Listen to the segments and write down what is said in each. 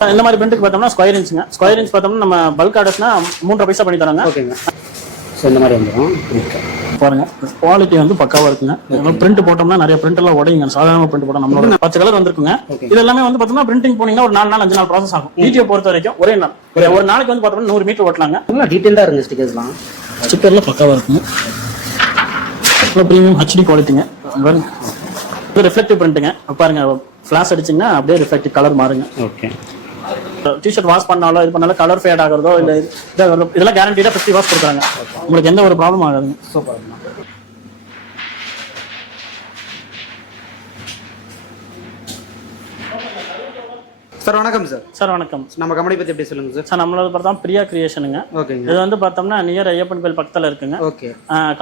இந்த மாதிரி பிரிண்ட்டுக்கு பார்த்தோம்னா ஸ்கொயர் இன்ச்சுங்க ஸ்கொயர் இன்ச் பார்த்தோம்னா நம்ம பல்க் ஆர்டர்ஸ்னா மூன்றரை பைசா பண்ணி தராங்க. ஓகேங்க. ஸோ இந்த மாதிரி வந்துடும் பாருங்க குவாலிட்டி வந்து பக்காவா இருக்குங்க. பிரிண்ட் போட்டோம்னா நிறைய பிரிண்ட் எல்லாம் உடையுங்க. சாதாரண பிரிண்ட் போட்டோம் நம்மளோட பச்சை கலர் வந்திருக்குங்க. இது எல்லாமே வந்து பார்த்தோம்னா பிரிண்டிங் போனீங்கன்னா ஒரு நாலு நாள் அஞ்சு நாள் ப்ராசஸ் ஆகும். வீடியோ பொறுத்த வரைக்கும் ஒரே நாள். ஒரு- நாளைக்கு வந்து பார்த்தோம்னா நூறு மீட்டர் ஓட்டலாங்க. நல்லா டீட்டெயிலாக இருங்க ஸ்டிக்கர்ஸ்லாம் ஸ்டிக்கர்ல பக்காவா இருக்குங்க. ப்ரீமியம் ஹெச்டி குவாலிட்டிங்க இது ரிஃப்ளெக்டிவ் பிரிண்ட்டுங்க பாருங்க ஃபிளாஷ் அடிச்சிங்கன்னா அப்படியே ரிஃப்ளெக்டிவ் கலர் மாறுங்க. ஓகே டிஷர்ட் வாஷ் பண்ணாலோ இது பண்ணாலும் கலர் ஃபேட் ஆகிறதோ இல்லை இதெல்லாம் கேரண்டீடாக ஃபிஃப்டி வாஷ் கொடுக்குறாங்க. உங்களுக்கு எந்த ஒரு ப்ராப்ளம் ஆகாதுங்க. சூப்பர் சார் வணக்கம் சார். சார் வணக்கம். நம்ம கம்பெனி பற்றி எப்படி சொல்லுங்க சார்? சார் நம்மளோட பார்த்தா பிரியா கிரியேஷனுங்க. ஓகேங்க. இது வந்து பார்த்தோம்னா நியர் ஐயப்பன் கோயில் பக்கத்தில் இருக்குங்க. ஓகே.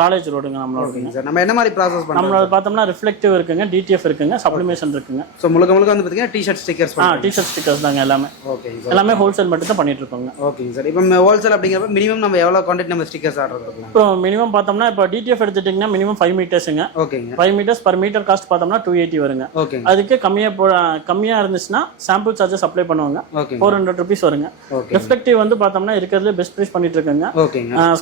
காலேஜ் ரோடுங்க நம்மளோட சார். நம்ம என்ன மாதிரி ப்ராசஸ் பண்ணுறோம் நம்மளோட பார்த்தோம்னா ரிஃப்ளெக்டிவ் இருக்குங்க டிடிஎஃப் இருக்குங்க சப்ளிமேஷன் இருக்குங்க. ஸோ முழுக்க முழுக்க வந்து பார்த்தீங்கன்னா டிஷர்ட் ஸ்டிக்கர்ஸ் ஆ டிஷர்ட் ஸ்டிக்கர்ஸ் தாங்க எல்லாமே. சார். எல்லாமே ஹோல்சேல் மட்டும் தான் பண்ணிட்டு இருக்கோங்க. ஓகேங்க சார். இப்போ ஹோல்சேல் அப்படிங்கிறப்ப மினிமம் நம்ம எவ்வளோ குவான்டிட்டி நம்ம ஸ்டிக்கர்ஸ் ஆர்டர் பண்ணலாம் இப்போ மினிமம் பார்த்தோம்னா இப்போ டிடிஎஃப் எடுத்துட்டிங்கன்னா மினிமம் ஃபைவ் மீட்டர்ஸுங்க ஓகேங்க. Five metres per metre cost பார்த்தோம்னா டூ எயிட்டி வருங்க. ஓகேங்க. அதுக்கு கம்மியாக கம்மியாக இருந்துச்சுன்னா சாம்பிள் சார்ஜஸ் அப்ளை பண்ணுவாங்க. ஃபோர் ஹண்ட்ரட் ருபீஸ் வருங்க. ரிஃப்ளெக்டிவ் வந்து பார்த்தோம்னா இருக்கிறதுல பெஸ்ட் ப்ரைஸ் பண்ணிட்டு இருக்கோங்க.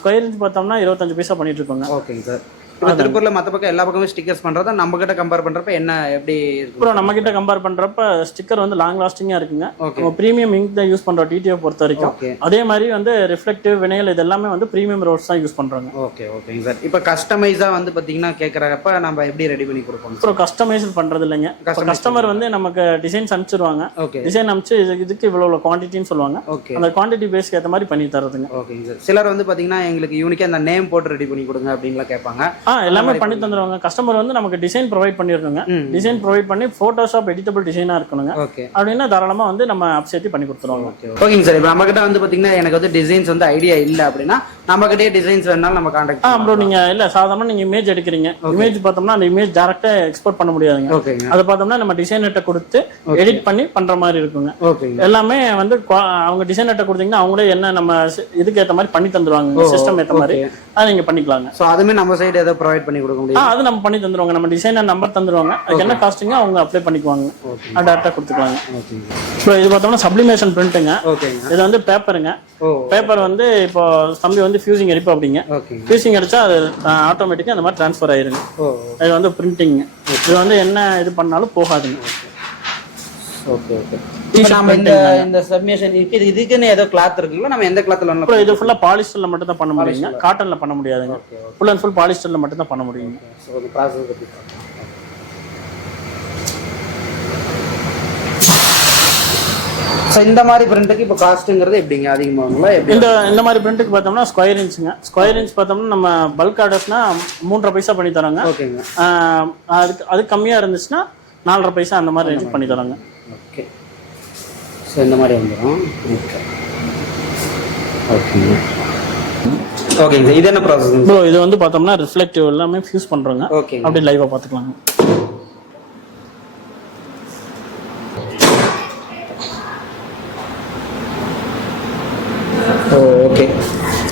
ஸ்கொயர் இன்ச் பார்த்தோம்னா இருபத்தஞ்சு பைசா பண்ணிட்டு இருக்கோங்க. ஓகேங்க சார் இப்போ திருப்பூர்ல மற்ற பக்கம் எல்லா பக்கமும் ஸ்டிக்கர்ஸ் பண்றதா? நம்ம கிட்ட கம்பேர் பண்றப்ப என்ன எப்படி அப்புறம் நம்ம கிட்ட கம்பேர் பண்றப்ப ஸ்டிக்கர் வந்து லாங் லாஸ்டிங்கா இருக்குங்க. ஓகே ப்ரீமியம் இங்க் தான் யூஸ் பண்றோம் டிடிஎஃப் பொறுத்த வரைக்கும். அதே மாதிரி வந்து ரிஃப்ளெக்டிவ் வினைல் இது எல்லாமே வந்து ப்ரீமியம் ரோட்ஸ் தான் யூஸ் பண்றாங்க. ஓகே ஓகேங்க சார் இப்போ கஸ்டமைஸா வந்து பாத்தீங்கன்னா கேட்குறப்ப நம்ம எப்படி ரெடி பண்ணி கொடுப்போம்? அப்புறம் கஸ்டமைஸ் பண்றது இல்லைங்க கஸ்டமர் வந்து நமக்கு டிசைன்ஸ் அனுப்பிச்சிருவாங்க. ஓகே டிசைன் அனுப்பிச்சு இது- இதுக்கு இவ்வளவு குவான்டிட்டின்னு சொல்லுவாங்க. ஓகே அந்த குவான்டிட்டி பேஸ்க்கு ஏற்ற மாதிரி பண்ணி தரதுங்க ஓகேங்க சார் சிலர் வந்து பாத்தீங்கன்னா எங்களுக்கு யூனிக்கா அந்த நேம் போட்டு ரெடி பண்ணி கொடுங்க அப்படின்லாம் கேட்பாங்க. ஆ எல்லாமே பண்ணி தந்துருவாங்க. கஸ்டமர் வந்து நமக்கு டிசைன் ப்ரொவைட் பண்ணிடணுங்க ம். டிசைன் ப்ரொவைட் பண்ணி ஃபோட்டோஷாப் எடிட்டபிள் டிசைனா இருக்கணுங்க. ஓகே. அப்படின்னா தாராளமா வந்து நம்ம அப்சேத்தி பண்ணி கொடுத்துருவாங்க. ஓகே ஓகேங்க சார் இப்போ நம்ம கிட்ட வந்து பாத்தீங்கன்னா எனக்கு வந்து டிசைன்ஸ் வந்து ஐடியா இல்ல அப்படின்னா நம்ம கிட்டே டிசைன்ஸ் வேணாலும் நம்ம கான்டாக்ட் ஆ ப்ரோ நீங்க இல்ல சாதாரண நீங்க இமேஜ் எடுக்கிறீங்க. இமேஜ் பார்த்தோம்னா அந்த இமேஜ் டேரக்டா எக்ஸ்போர்ட் பண்ண முடியாதுங்க. ஓகேங்க அதை பார்த்தோம்னா நம்ம டிசைனர்ட்ட கொடுத்து எடிட் பண்ணி பண்ற மாதிரி இருக்குங்க. ஓகேங்க எல்லாமே வந்து அவங்க டிசைனர்ட்ட கொடுத்தீங்கன்னா அவங்களே என்ன நம்ம சி- இதுக்கு ஏத்த மாதிரி பண்ணி தந்துருவாங்க. சிஸ்டம் ஏத்த மாதிரி. அதை நீங்க பண்ணிக்கலாங்க. ஸோ அதுவுமே நம்ம சைடு ஏதோ ப்ரொவைட் பண்ணி கொடுக்க முடியும். அது நம்ம பண்ணி தந்துருவாங்க. நம்ம டிசைனர் நம்பர் தந்துருவாங்க. அதுக்கு என்ன காஸ்டிங்க அவங்க அப்ளை பண்ணிக்குவாங்க. ஓகே டேரக்டா கொடுத்துக்குவாங்க. இப்போ இது பார்த்தோம்னா சப்ளிமேஷன் பிரிண்ட்டுங்க இது வந்து பேப்பருங்க பேப்பர் வந்து இப்போ தம்பி வந்து ஃபியூசிங் அடிப்பா அப்படிங்க. ஃபியூசிங் அடிச்சா அது ஆட்டோமேட்டிக்காக அந்த மாதிரி ட்ரான்ஸ்ஃபர் ஆயிருங்க. இது வந்து பிரிண்டிங் இது வந்து என்ன இது பண்ணாலும் போகாதுங்க. ஓகே ஓகே நம்ம இந்த இந்த சப்மிஷன் இது இதுக்குன்னு ஏதோ கிளாத் இருக்குங்களா? நம்ம எந்த கிளாத்ல வேணாலும் இது ஃபுல்லா பாலிஸ்டர்ல மட்டும் தான் பண்ண முடியுங்க. காட்டன்ல பண்ண முடியாதுங்க. ஃபுல் அண்ட் ஃபுல் பாலிஸ்டர்ல மட்டும் தான் பண்ண முடியுங்க. ஸோ இந்த மாதிரி பிரிண்ட்டுக்கு இப்போ காஸ்ட்டுங்கிறது எப்படிங்க? அதிகமாகுங்களா இந்த இந்த மாதிரி பிரிண்ட்டுக்கு பார்த்தோம்னா ஸ்கொயர் இன்ச்சுங்க ஸ்கொயர் இன்ச் பார்த்தோம்னா நம்ம பல்க் ஆர்டர்ஸ்னா மூன்றரை பைசா பண்ணி தராங்க. ஓகேங்க. அதுக்கு அது கம்மியா இருந்துச்சுன்னா நாலரை பைசா அந்த மாதிரி ரேஞ்சுக்கு பண்ணி தராங்க. ஓகே. ஸோ இந்த மாதிரி வந்துடும் ஓகே ஓகேங்க. ஓகேங்க. இது என்ன ப்ராசஸ் ப்ரோ இது வந்து பார்த்தோம்னா ரிஃப்ளெக்டிவ் எல்லாமே ஃபியூஸ் பண்றோங்க. ஓகேங்க. அப்படியே லைவா பார்த்துக்கலாங்க.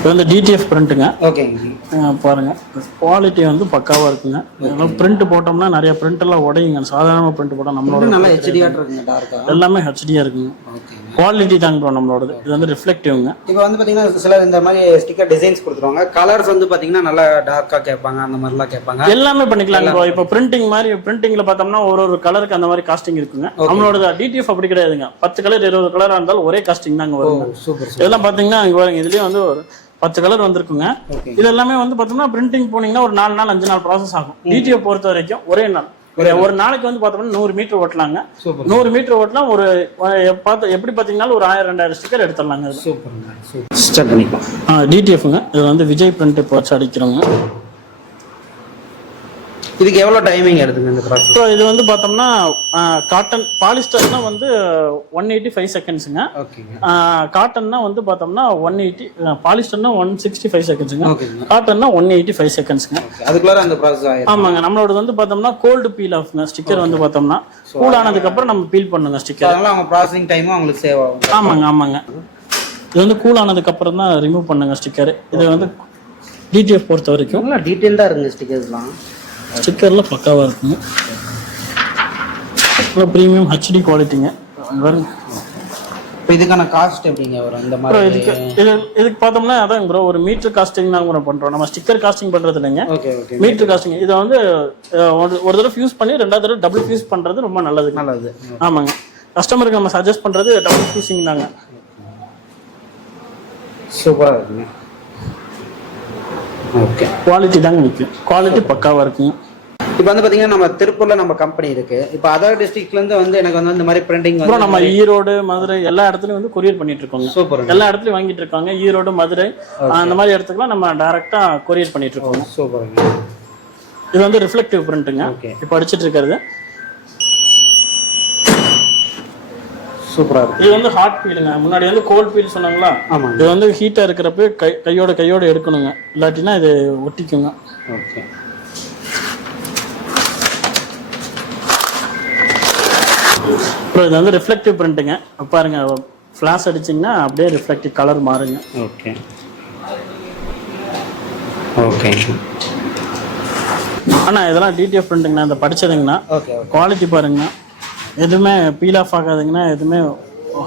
இது வந்து டிடிஎஃப் பிரிண்ட்டுங்க ஓகேங்க பாருங்க. குவாலிட்டி வந்து பக்காவா இருக்குங்க. பிரிண்ட் போட்டோம்னா நிறைய பிரிண்ட் எல்லாம் உடையுங்க. சாதாரண பிரிண்ட் போட்டா நம்மளோட நல்லா ஹெச்டியாட் இருக்குங்க டார்க்கா எல்லாமே ஹெச்டியா இருக்குங்க. குவாலிட்டி தாங்க ப்ரோ நம்மளோடது. இது வந்து ரிஃப்ளெக்டிவ்ங்க இப்போ வந்து பார்த்தீங்கன்னா சிலர் இந்த மாதிரி ஸ்டிக்கர் டிசைன்ஸ் கொடுத்துருவாங்க. கலர்ஸ் வந்து பார்த்தீங்கன்னா நல்லா டார்க்காக கேட்பாங்க அந்த மாதிரிலாம் கேட்பாங்க. எல்லாமே பண்ணிக்கலாம் ப்ரோ இப்போ பிரிண்டிங் மாதிரி பிரிண்டிங்ல பார்த்தோம்னா ஒரு ஒரு கலருக்கு அந்த மாதிரி காஸ்டிங் இருக்குங்க. நம்மளோட டிடிஎஃப் அப்படி கிடையாதுங்க. பத்து கலர் இருபது கலரா இருந்தாலும் ஒரே காஸ்டிங் தாங்க வருங்க. சூப்பர் இதெல்லாம் பாத்தீங்கன்னா இங்க பாருங்க. இதுலயே வந்து ஒரு பத்து கலர் வந்திருக்குங்க. இது எல்லாமே வந்து பார்த்தோம்னா பிரிண்டிங் போனீங்கன்னா ஒரு நாலு நாள் அஞ்சு நாள் ப்ராசஸ் ஆகும். டிடிஎஃப் பொறுத்த வரைக்கும் ஒரே நாள். ஒரு ஒரு நாளைக்கு வந்து பார்த்தோம்னா நூறு மீட்டர் ஓட்டலாங்க. நூறு மீட்டர் ஓட்டலாம் ஒரு பார்த்து எப்படி பார்த்தீங்கன்னாலும் ஒரு ஆயிரம் ரெண்டாயிரம் ஸ்டிக்கர் எடுத்துடலாங்க சூப்பர். ஸ்டார்ட் பண்ணிக்கலாம். டிடிஎஃப்ங்க இது வந்து விஜய் பிரிண்ட் இப்போ வச்சு அடிக்கிறோங்க. இதுக்கு எவ்வளோ டைமிங் எடுத்துங்க இந்த ப்ராசஸ் ஸோ இது வந்து பார்த்தோம்னா காட்டன் பாலிஸ்டர்னா வந்து ஒன் எயிட்டி ஃபைவ் செகண்ட்ஸுங்க காட்டன்னா வந்து பார்த்தோம்னா ஒன் எயிட்டி பாலிஸ்டர்னா ஒன் சிக்ஸ்டி ஃபைவ் செகண்ட்ஸுங்க காட்டன்னா ஒன் எயிட்டி ஃபைவ் செகண்ட்ஸுங்க ஓகே அதுக்குள்ளார அந்த ப்ராசஸ் ஆமாங்க. நம்மளோட வந்து பார்த்தோம்னா கோல்டு பீல் ஆஃப்ங்க ஸ்டிக்கர் வந்து பார்த்தோம்னா. கூல் ஆனதுக்கு அப்புறம் நம்ம பீல் பண்ணுங்க ஸ்டிக்கர் அதனால அவங்க ப்ராசஸிங் டைமும் அவங்களுக்கு சேவ் ஆகும். ஆமாங்க ஆமாங்க. இது வந்து கூல் ஆனதுக்கு அப்புறம் தான் ரிமூவ் பண்ணுங்க ஸ்டிக்கர் இது வந்து டிடிஎஃப் பொறுத்த வரைக்கும். நல்லா டீட்டெயில்டாக இருக்குங்க ஸ்டிக்கர்ஸ்லாம் ஸ்டிக்கர்ல பக்காவா இருக்குங்க ப்ரீமியம் ஹெச்டி குவாலிட்டிங்க இப்போ இதுக்கான காஸ்ட் எப்படிங்க வரும்? இந்த அப்புறம் மாதிரி இதுக்கு இது இதுக்கு பார்த்தோம்னா அதான் ப்ரோ ஒரு மீட்டர் காஸ்டிங் தான் கூட பண்றோம். நம்ம ஸ்டிக்கர் காஸ்டிங் பண்றது இல்லைங்க. ஓகே ஓகே மீட்டர் காஸ்டிங் இதை வந்து ஒரு ஒரு தடவை ஃபியூஸ் பண்ணி ரெண்டாவது தடவை டபுள் ஃபியூஸ் பண்றது ரொம்ப நல்லது. நல்லது. ஆமாங்க. கஸ்டமருக்கு நம்ம சஜஸ்ட் பண்றது டபுள் ஃபியூசிங் தாங்க சூப்பராக இருக்குங்க. ஓகே குவாலிட்டி தாங்க முக்கியம். குவாலிட்டி பக்காவா இருக்குங்க இப்போ வந்து பார்த்தீங்கன்னா நம்ம திருப்பூர்ல நம்ம கம்பெனி இருக்கு. இப்போ அதர் டிஸ்ட்ரிக்ட்லேருந்து வந்து எனக்கு வந்து இந்த மாதிரி பிரிண்டிங் வந்து நம்ம ஈரோடு மதுரை எல்லா இடத்துலயும் வந்து கொரியர் பண்ணிட்டு இருக்கோங்க சூப்பருங்க எல்லா இடத்துலயும் வாங்கிட்டு இருக்காங்க. ஈரோடு மதுரை அந்த மாதிரி இடத்துக்குலாம் நம்ம டைரக்டா கொரியர் பண்ணிட்டு இருக்கோம் சூப்பருங்க இது வந்து ரிஃப்ளெக்டிவ் பிரிண்ட்டுங்க இப்போ அடிச்சிட்டு இருக்கிறது சூப்பராக இருக்கு. இது வந்து ஹாட் பீலுங்க முன்னாடி வந்து கோல்ட் பீல் சொன்னாங்களா? ஆமாங்க. இது வந்து ஹீட்டா இருக்கிறப்ப கை கையோட கையோட எடுக்கணுங்க. இல்லாட்டினா இது ஒட்டிக்குங்க. ஓகே. அப்புறம் இது வந்து ரிஃப்ளெக்டிவ் பிரிண்ட்டுங்க பாருங்க ஃப்ளாஷ் அடிச்சிங்கன்னா அப்படியே ரிஃப்ளெக்டிவ் கலர் மாறுங்க. ஓகே. ஓகே. ஆனா இதெல்லாம் டிடிஎஃப் பிரிண்ட்டுங்கண்ணா இந்த ஓகே குவாலிட்டி பாருங்கண்ணா. எதுவுமே பீல் ஆஃப் ஆகாதுங்கண்ணா எதுவுமே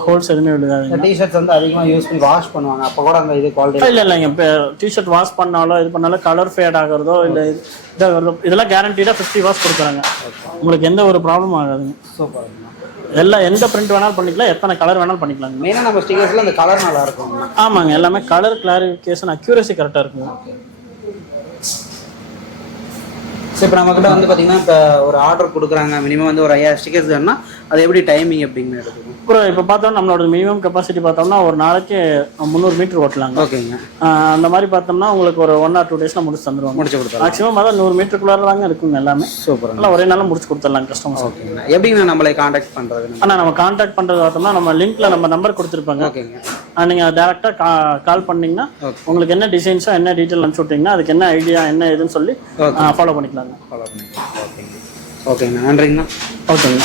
ஹோல்ஸ் எதுவுமே இந்த டிஷர்ட்ஸ் வந்து அதிகமாக யூஸ் பண்ணி வாஷ் பண்ணுவாங்க. அப்போ கூட அந்த இது குவாலிட்டி இல்லை இல்லைங்க. இப்போ டிஷர்ட் வாஷ் பண்ணாலோ இது பண்ணாலும் கலர் ஃபேட் ஆகுறதோ இல்லை இதாகிறதோ இதெல்லாம் கேரண்டீடாக ஃபிஃப்டி வாஷ் கொடுக்குறாங்க. உங்களுக்கு எந்த ஒரு ப்ராப்ளம் ஆகாதுங்க. சூப்பர் எல்லாம் எந்த பிரிண்ட் வேணாலும் பண்ணிக்கலாம் எத்தனை கலர் வேணாலும் பண்ணிக்கலாங்க மெயினாக நம்ம ஸ்டிக்கர்ஸில் அந்த கலர் நல்லா இருக்கும் ஆமாங்க எல்லாமே கலர் கிளாரிஃபிகேஷன் அக்யூரசி கரெக்டாக இருக்குங்க. ஸோ இப்போ நம்மக்கிட்ட வந்து பார்த்தீங்கன்னா இப்போ ஒரு ஆர்டர் கொடுக்குறாங்க. மினிமம் வந்து ஒரு ஐயாயிரம் ஸ்டிக்கர்ஸ் வேணும்னா அது எப்படி டைமிங் எப்படிங்கன்னு எடுக்கும் அப்புறம் இப்போ பார்த்தோம்னா நம்மளோட மினிமம் கெப்பாசிட்டி பார்த்தோம்னா ஒரு நாளைக்கு முந்நூறு மீட்டர் ஓட்டலாங்க. ஓகேங்க. அந்த மாதிரி பார்த்தோம்னா உங்களுக்கு ஒரு ஒன் ஆர் டூ டேஸ்ல முடிச்சு தந்துருவாங்க. முடிச்சு கொடுத்துடலாம். மேக்ஸிமம் அதான் நூறு மீட்டருக்குள்ளார தாங்க இருக்குங்க எல்லாமே. சூப்பருங்க எல்லாம் ஒரே நாளில் முடிச்சு கொடுத்துடலாம் கஸ்டமர்ஸ் ஓகேங்க. எப்படிங்கண்ணா நம்மளை காண்டாக்ட் பண்ணுறது ஆனால் நம்ம கான்டாக்ட் பண்ணுறது பார்த்தோம்னா நம்ம லிங்க்ல நம்ம நம்பர் கொடுத்துருப்பாங்க. ஓகேங்க. ஆஹ் நீங்க டேரெக்டாக கால் பண்ணீங்கன்னா. உங்களுக்கு என்ன டிசைன்ஸோ என்ன டீட்டெயில் அனுப்பிச்சு விட்டீங்கன்னா அதுக்கு என்ன ஐடியா என்ன இதுன்னு சொல்லி. ஃபாலோ பண்ணிக்கலாங்க. ஃபாலோ பண்ணிக்கலாம். ஓகேங்க. ஓகேங்கண்ணா நன்றிங்கண்ணா ஓகேங்க.